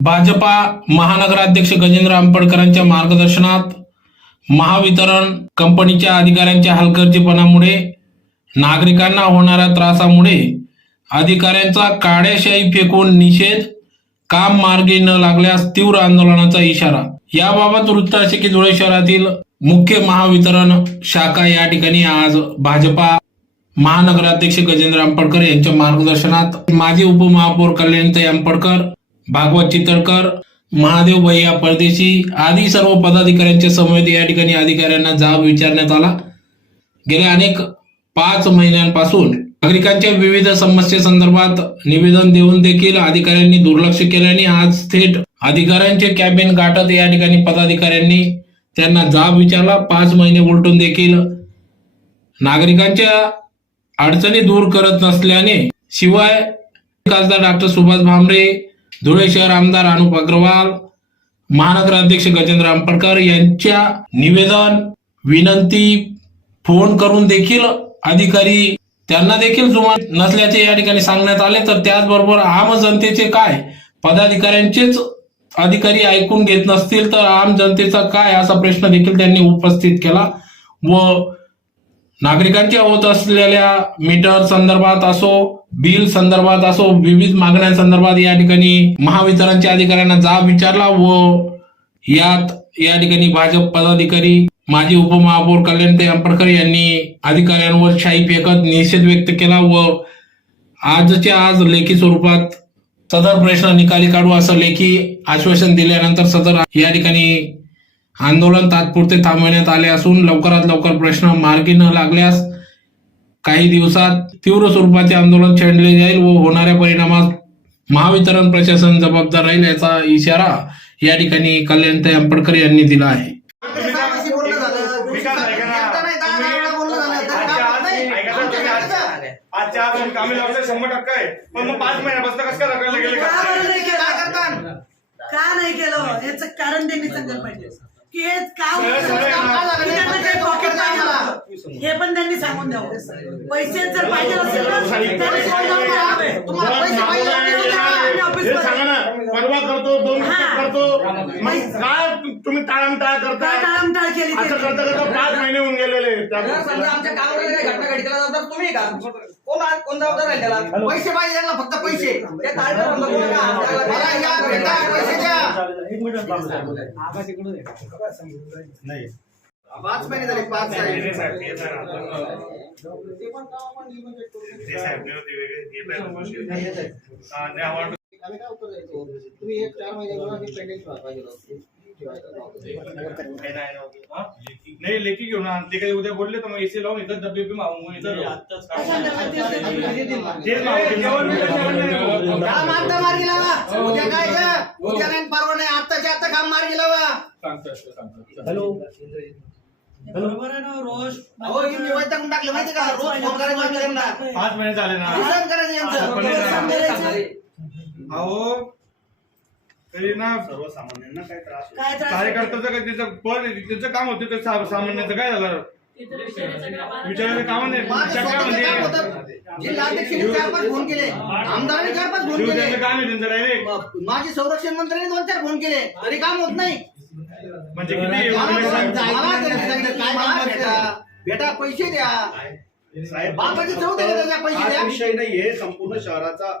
भाजपा महानगराध्यक्ष गजेंद्र आंबेडकरांच्या मार्गदर्शनात महावितरण कंपनीच्या अधिकाऱ्यांच्या हलगर्जीपणामुळे नागरिकांना होणाऱ्या त्रासामुळे अधिकाऱ्यांचा काड्याशाही फेकून निषेध काम मार्गी न लागल्यास तीव्र आंदोलनाचा इशारा. याबाबत वृत्त असे की धुळे शहरातील मुख्य महावितरण शाखा या ठिकाणी आज भाजपा महानगराध्यक्ष गजेंद्र आंबेडकर यांच्या मार्गदर्शनात माजी उपमहापौर कल्याणताई आंबेडकर भागवत चितळकर महादेव भैया परदेशी आदी सर्व पदाधिकाऱ्यांच्या समवेत या ठिकाणी अधिकाऱ्यांना जाब विचारण्यात आला. गेल्या अनेक पाच महिन्यांपासून नागरिकांच्या विविध समस्येसंदर्भात निवेदन देऊन देखील अधिकाऱ्यांनी दुर्लक्ष केल्याने आज थेट अधिकाऱ्यांचे कॅबिन गाठत या ठिकाणी पदाधिकाऱ्यांनी त्यांना जाब विचारला. पाच महिने उलटून देखील नागरिकांच्या अडचणी दूर करत नसल्याने शिवाय खासदार डॉक्टर सुभाष भामरे धुळे शहर आमदार अनुप अग्रवाल महानगर अध्यक्ष गजेंद्र आंबडकर यांच्या निवेदन विनंती फोन करून देखील अधिकारी त्यांना देखील जुमान नसल्याचे या ठिकाणी सांगण्यात आले. तर त्याचबरोबर आम जनतेचे काय? पदाधिकाऱ्यांचेच अधिकारी ऐकून घेत नसतील तर आम जनतेचा काय? असा प्रश्न देखील त्यांनी उपस्थित केला व नागरिकांच्या होत असलेल्या मीटर संदर्भात असो बिल संदर्भात असो विविध मागण्यांसंदर्भात या ठिकाणी महावितरणच्या अधिकाऱ्यांना जाब विचारला व यात या ठिकाणी भाजप पदाधिकारी माजी उपमहापौर कल्याण ते अंपरकर यांनी अधिकाऱ्यांवर शाही फेकत निषेध व्यक्त केला व आजच्या आज लेखी स्वरूपात सदर प्रश्न निकाली काढू असं लेखी आश्वासन दिल्यानंतर सदर या ठिकाणी आंदोलन तात्पुरते थांबवण्यात आले असून लवकरात लवकर प्रश्न मार्गी न लागल्यास काही दिवसात तीव्र स्वरूपाचे आंदोलन छेडले जाईल व होणाऱ्या परिणामात महावितरण प्रशासन जबाबदार राहील याचा इशारा या ठिकाणी कल्याण आंबेडकर यांनी दिला आहे. आजच्या आज- कामी शंभर आहे पण मग पाच महिन्यापासून कसं काय गेले का नाही केलं? का नाही केलं? याचं कारण त्यांनी सांगायला पाहिजे. की हे का सगळं होतं? सगळं. काम काय. हे पण त्यांनी सांगून द्यावं. पैसे जर पाहिजे असेल हे परवा करतो दोन करतो. मग काय तुम्ही टाळमटाळ करता? टाळमटाळ केली असं? करता करता पाच महिने होऊन गेलेले समजा आमच्या काही घटना घडली तुम्ही का? कोण आहे- कोण जबाबदार आहे त्याला? पैसे पाहिजे त्यांना फक्त पैसे. ते तारखेला बंद करू नका. आमच्या मला या भेटा पैसे द्या. पाच महिने झाले पाच साहेब. आम्ही काय उत्तर द्यायचो? तुम्ही एक चार महिने बोला की पेंडिंग ठेवायला पाहिजे. होतं. ठेवायचं नव्हतं. नाही, लेखी घेऊन आण. ते काही उद्या बोलले तर मग एसी लावून इथं डबे बी मागून इथं तेच काम आता मार्गी लावा उद्या काय का? उद्या नाही परवा नाही आत्ताच्या आता काम मार्गी लावा बरोबर आहे ना रोज अहो हे। मी वैतागून टाकलं माहिती का रोज फोन करायचं पाच महिने झाले ना। करायचं यांचं. अहो तरी ना सर्वसामान्यांना काय त्रास काय त्रास कार्यकर्त्याचं काय त्याचं पद त्याचं काम होतं ते सा- सामान्याचं काय झालं? विचारायचं काम नाही. माझं काय स्वतःचं काम म्हणजे होतं जिल्हाध्यक्षांनी चार पाच फोन केले. आमदारांनी चार पाच फोन केले. शिवसेनेचं काम आहे त्यांचं डायरेक्ट म- माझे संरक्षण मंत्र्यांनी दोन चार फोन केले. तरी काम होत नाही. म्हणजे किती मला एवढं दोन- सांग- मला त्यांनी सांगितलं, काय भेटा. भेटा पैसे द्या. त्याच्या पैसे द्या हा विषय नाहीये संपूर्ण शहराचा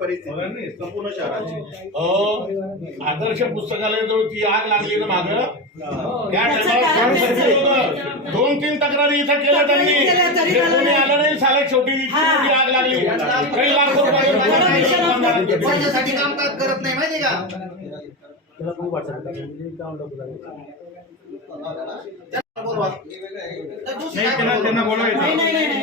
परिस्थिती संपूर्ण शहराची. आदर्श पुस्तकालयाजवळ ती आग लागली ना माग? त्या त्याचं टायमाला कारण फार त्याचं- सर्दी होतं. दोन तीन तक्रारी इथं केल्या तक्रारी त्यांनी. केल्या तरी ते झालं कोणी नाही. आलं नाही साला शेवटी इतकी हा. मोठी आग लागली. काही लाख रुपये पैशासाठी काम का- करत नाही माहिती का? बोलवा. नाही नाही नाही नाही.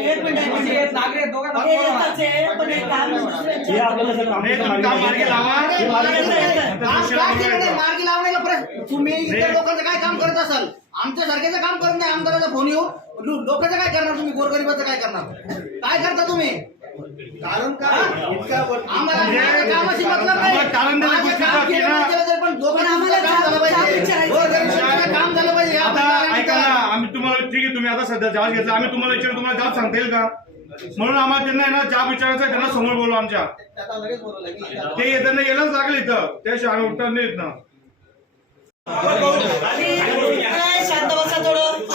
मार्गी लावा. अरे, मला नाही. करायचं. काम दुसऱ्याला काय केलं नाही? बोलवायचं. मार्गी लावण्याला प्रश्न तुम्ही इतर. लोकांचं काय काम करत असाल? आमच्या सारख्याचं काम करत नाही आमदाराचा फोन येऊ. लोकांचं काय करणार तुम्ही? गोरगरिबाचं काय करणार? काय करता तुम्ही? कारण काय इतका वर- आम्हाला माझ्या कामाशी मतलब नाही. आम्हाला कारण द्यायला माझं गोष्टी काम पण दोघांना झालं पाहिजे. विचारायचं. गोरगरिबाचं काम झालं पाहिजे. आता आपण ऐका ना आम्ही तुम्हाला ठीक आहे तुम्ही आता सध्या जॉब घेतला. आम्ही तुम्हाला विचार तुम्हाला जॉब सांगता येईल का? म्हणून आम्हाला त्यांना आहे ना ज्या विचारायचं त्यांना समोर बोलू आमच्या. ते येताना यायलाच लागले इथं. त्याशिवाय आम्ही उत्तर नाही इथनं. काय शांत बसा थोडं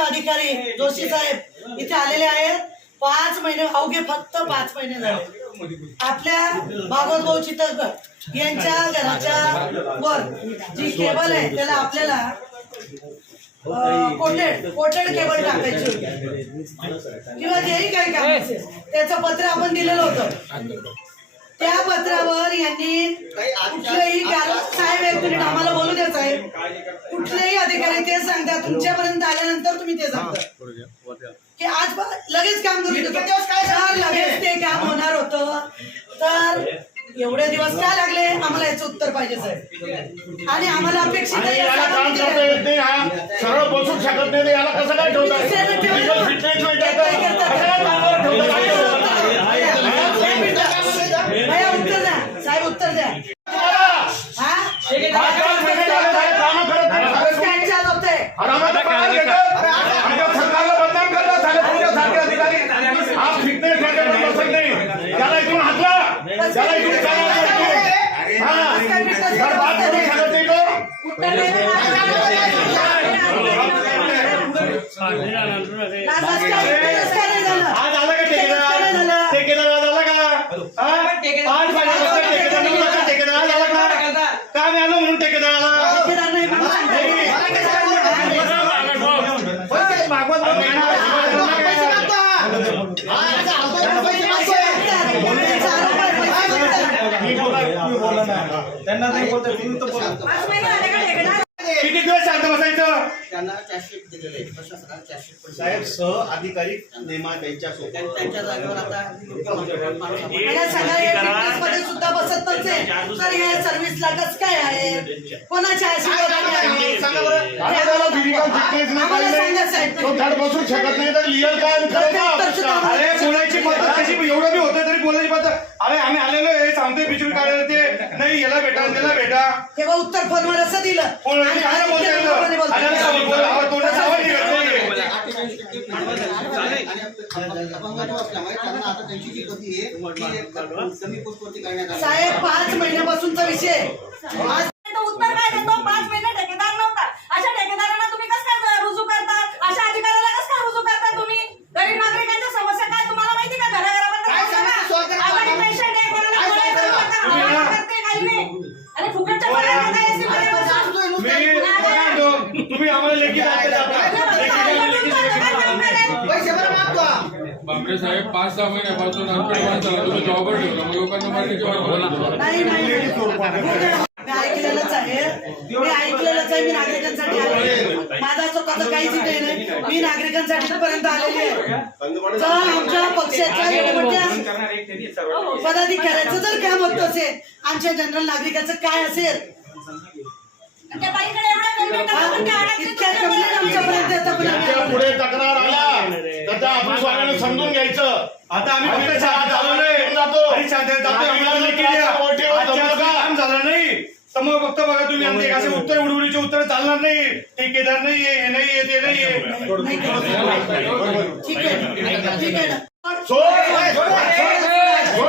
अधिकारी जोशी साहेब इथे आलेले आहेत. पाच महिने अवघे फक्त पाच महिने झाले. आपल्या भागवत भाऊ चितळकर यांच्या घराच्या वर जी केबल आहे त्याला आपल्याला कोटेड कोटेड केबल टाकायची होती? किंवा जेही काही काम असेल? त्याचं पत्र आपण दिलेलं होतं. त्या पत्रावर यांनी कुठलंही कारण साहेब एक मिनिट आम्हाला बोलू द्या साहेब. कुठलेही अधिकारी ते सांगता तुमच्यापर्यंत आल्यानंतर तुम्ही ते सांगता. की आज लगेच काम करू किती दिवस काय तर लगेच ते काम होणार होतं. तर एवढे दिवस काय लागले आम्हाला याचं उत्तर पाहिजे साहेब आणि आम्हाला अपेक्षित आणि याला काम साहेबांनी करता दिलेलं. येत नाही हा सरळ बसू शकत नाही याला कसं काय ठेवतात दुसऱ्याला ठेवलं. Legal fitness नाही ते काय त्याचं. करतात? कसं काय कामावर ठेवतात? काय करतात? भैया उत्तर द्या साहेब उत्तर द्या हा कामं करत नाही. चालवत आहे आणि आम्हाला पगार देतात. आमच्या सरकारला बदनाम करतात साले तुमच्यासारखे अधिकारी हा फिटनेस ठेकेदार बसत नाही त्याला इथून हातला त्याला इथून चालायचं इथून. हा. तर बात नाही तो कसं काय कसं काय नाही झालं आज आला का कसं काय नाही ठेकेदार झालं? ठेकेदार आज आला का हा? पाच महिन्यापासून ठेकेदार नव्हता. ठेकेदार आज आला का का नाही आलं म्हणून ठेकेदार आला ठेकेदार नाही म्हणून सांगते. पैसे मागतात. त्यांचा आरोप आहे, पैसे मागतात. किती दिवस शांत बसायचं? त्यांना चार्जशीट दिलेलं आहे प्रशासनाला चार्जशीट पण साहेब सह अधिकारी नेमा त्यांच्यासोबत त्यां- त्यांच्या जागेवर आता सुद्धा बसत तर हे सर्व्हिसला कसं काय आहे? कोणाच्या आशीर्वादाने आहे? सांगा बरं. आता त्याला physical fitness नाही आम्हाला काही सांगा साहेब. नाही. तो धड बसू शकत नाही तर काय अरे कशी? एवढं बी होतं तरी बोलायची पद्धत अरे आम्ही आलेलो आहे सांगतोय पिशवी काढायला ते. नाही याला भेटा त्याला भेटा. तेव्हा उत्तर फोनवर असं दिलं. आणि काय बोलता येतं बोला, आवाज निघत नाही साहेब पाच महिन्यापासूनचा विषय आज उत्तर काय देतो पाच महिने ठेकेदार नव्हता अशा ठेकेदारांना तुम्ही कसं काय रुजू करतात अशा अधिकाऱ्याला कसं काय रुजू करता तुम्ही गरीब नागरिकांच्या समस्या काय तुम्हाला माहिती का घराघरापर्यंत काय समस्या solve पोहोचल्या? करता? आजारी patient आहे, कोणाला काय solve बोलायचं करता? नव्हतं, तुम्ही आवाज ना- करते, काही नाही. आणि फुकटच्या पगार देता AC मध्ये आता बसून. जास्तोय मी नुसतं. काय म्हणतो, तुम्ही आम्हाला लेखी दाखवता आता. लेखी द्या, लेखी द्या. पैसे बरं बांबरे साहेब पाच सहा महिन्यापासून आमच्या माणसाला तुम्ही जॉबवर ठेवला मग लोकांना बघा. नाही? नाही नाही. मी ऐकलेलंच आहे. मी ऐकलेलंच आहे मी नागरिकांसाठी आले माझा चुकाचं काहीच इथे नाही. मी नागरिकांसाठी इथपर्यंत आलेली आहे. जर आमच्या पक्षाच्या पदाधिकाऱ्याचं जर काम होत असेल आमच्या जनरल नागरिकाचं काय असेल? इतक्या कंप्लेंट आमच्यापर्यंत पुढे तक्रार आला तर त्या ऑफिसवाल्याने समजून घ्यायचं आता आम्ही आम्ही फक्त जातो. आणि आजच्या जमलं का? काम झालं नाही तर मग फक्त बघा तुम्ही आमचे असे उत्तर उडवडीचे उत्तर चालणार नाही ठेकेदार नाहीये हे नाहीये ते नाहीये ठीक आहे ठीक आहे ना सोड सोड हो,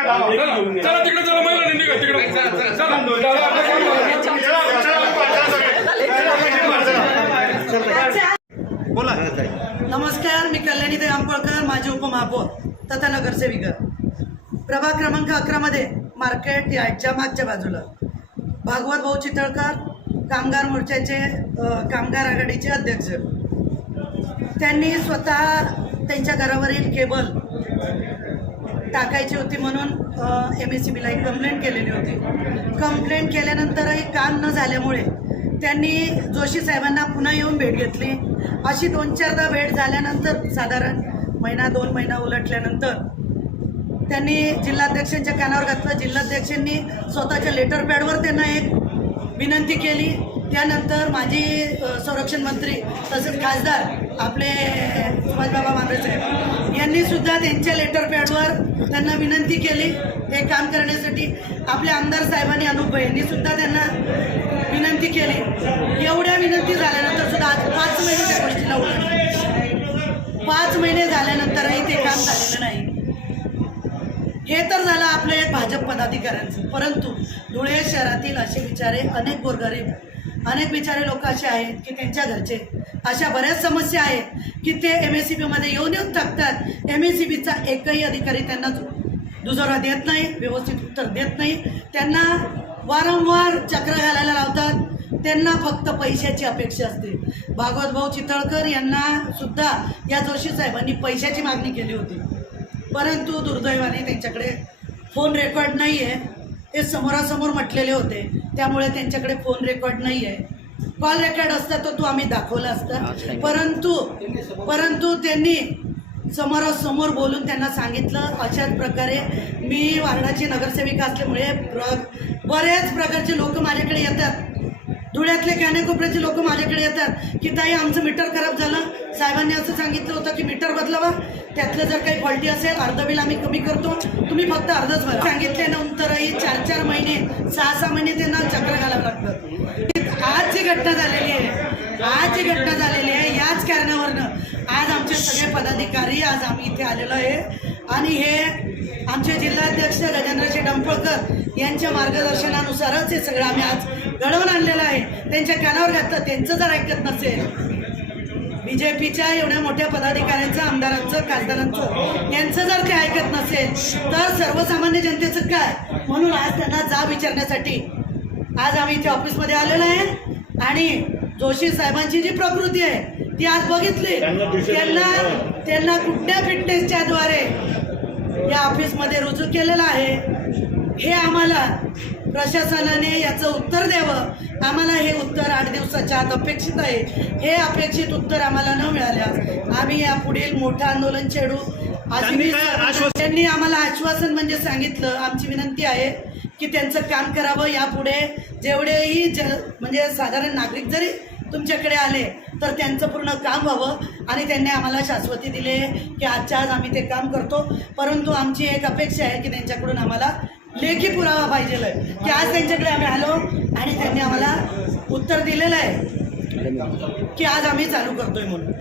चला. तिकडे चला तिकडे बोला नमस्कार मी कल्याणी दयांपळकर माझे उपमहापौर तथा नगरसेविका प्रभाग क्रमांक अकरा मध्ये मार्केट यार्डच्या मागच्या बाजूला. भागवत भाऊ चितळकर कामगार मोर्चाचे कामगार आघाडीचे अध्यक्ष. त्यांनी स्वतः त्यांच्या घरावरील केबल टाकायची होती म्हणून एम एस सी बीला एक कंप्लेंट केलेली होती. कंप्लेंट केल्यानंतरही काम न झाल्यामुळे त्यांनी जोशी साहेबांना पुन्हा येऊन भेट घेतली. अशी दोन चारदा भेट झाल्यानंतर साधारण महिना दोन महिना उलटल्यानंतर त्यांनी जिल्हाध्यक्षांच्या कानावर घातलं. जिल्हाध्यक्षांनी स्वतःच्या लेटर पॅडवर त्यांना एक विनंती केली. त्यानंतर माजी संरक्षण मंत्री तसेच खासदार आपले सुभाषबाबा भामरे साहेब यांनी सुद्धा त्यांच्या लेटर पॅडवर त्यांना विनंती केली. हे काम करण्यासाठी आपले आमदार साहेबांनी अनुप यांनी सुद्धा त्यांना विनंती केली. एवढ्या विनंती झाल्यानंतर सुद्धा आज पाच महिने त्या गोष्टीला उलटले पाच महिने झाल्यानंतरही ते काम झालेलं नाही. हे तर झालं आपले भाजप पदाधिकाऱ्यांचं. परंतु धुळे शहरातील असे बिचारे अनेक गोरगरीब अनेक बिचारे लोक असे आहेत की त्यांच्या घरचे. अशा बऱ्याच समस्या आहेत की ते एम एस सी बीमध्ये येऊन येऊन थकतात एम एस सी बीचा एकही अधिकारी त्यांना दुजोरा देत नाही व्यवस्थित उत्तर देत नाही. त्यांना वारंवार चक्र घालायला लावतात. त्यांना फक्त पैशाची अपेक्षा असते. भागवत भाऊ चितळकर यांना सुद्धा या जोशी साहेबांनी पैशाची मागणी केली होती. परंतु दुर्दैवाने त्यांच्याकडे फोन रेकॉर्ड नाही आहे ते समोरासमोर म्हटलेले होते. त्यामुळे त्यांच्याकडे फोन रेकॉर्ड नाही आहे कॉल रेकॉर्ड असता तर तो आम्ही दाखवला असता. परंतु परंतु त्यांनी समोरासमोर बोलून त्यांना सांगितलं अशाच प्रकारे मी वार्डाची नगरसेविका असल्यामुळे प्र बऱ्याच प्रकारचे लोक माझ्याकडे येतात. धुळ्यातले ज्ञानेकोपऱ्याचे लोक माझ्याकडे येतात की ताई आमचं मीटर खराब झालं. साहेबांनी असं सांगितलं होतं की मीटर बदलावा. त्यातलं जर काही फॉल्टी असेल अर्ध बिल आम्ही कमी करतो. तुम्ही फक्त अर्धच भरा. सांगितल्यानंतरही चार चार महिने सहा सहा महिने त्यांना चक्र घालावं लागतं. आज जी घटना झालेली आहे आज जी घटना झालेली आहे याच कारणावरनं आज आमचे सगळे पदाधिकारी आज आम्ही इथे आलेलो आहे. आणि हे आमचे जिल्हाध्यक्ष गजेंद्रजी डंपळकर यांच्या मार्गदर्शनानुसारच हे सगळं आम्ही आज घडवून आणलेलं आहे. त्यांच्या कानावर घातलं त्यांचं जर ऐकत नसेल बी जे पीच्या एवढ्या मोठ्या पदाधिकाऱ्यांचं आमदारांचं खासदारांचं यांचं जर ते ऐकत नसेल तर सर्वसामान्य जनतेचं काय? म्हणून आज त्यांना जाब विचारण्यासाठी आज आम्ही इथे ऑफिसमध्ये आलेलो आहे. आणि जोशी साहेबांची जी प्रकृती आहे ती आज बघितली. त्यांना त्यांना कुठल्या फिटनेसच्या द्वारे या ऑफिसमध्ये रुजू केलेलं आहे? हे आम्हाला प्रशासनाने याचं उत्तर द्यावं. आम्हाला हे उत्तर आठ दिवसाच्या आत अपेक्षित आहे. हे अपेक्षित उत्तर आम्हाला न मिळाल्यास आम्ही या पुढील मोठं आंदोलन छेडू. त्यांनी आम्हाला आश्वासन म्हणजे सांगितलं. आमची विनंती आहे की त्यांचं काम करावं. यापुढे जेवढेही ज म्हणजे साधारण नागरिक जरी तुमच्याकडे आले तर त्यांचं पूर्ण काम व्हावं आणि त्यांनी आम्हाला शाश्वती दिली की आजच्या आज आम्ही ते काम करतो. परंतु आमची एक अपेक्षा आहे की त्यांच्याकडून आम्हाला लेखी पुरावा पाहिजे की आज त्यांच्याकडे आम्ही आलो आणि त्यांनी आम्हाला उत्तर दिलेलं आहे की आज आम्ही चालू करतोय म्हणून.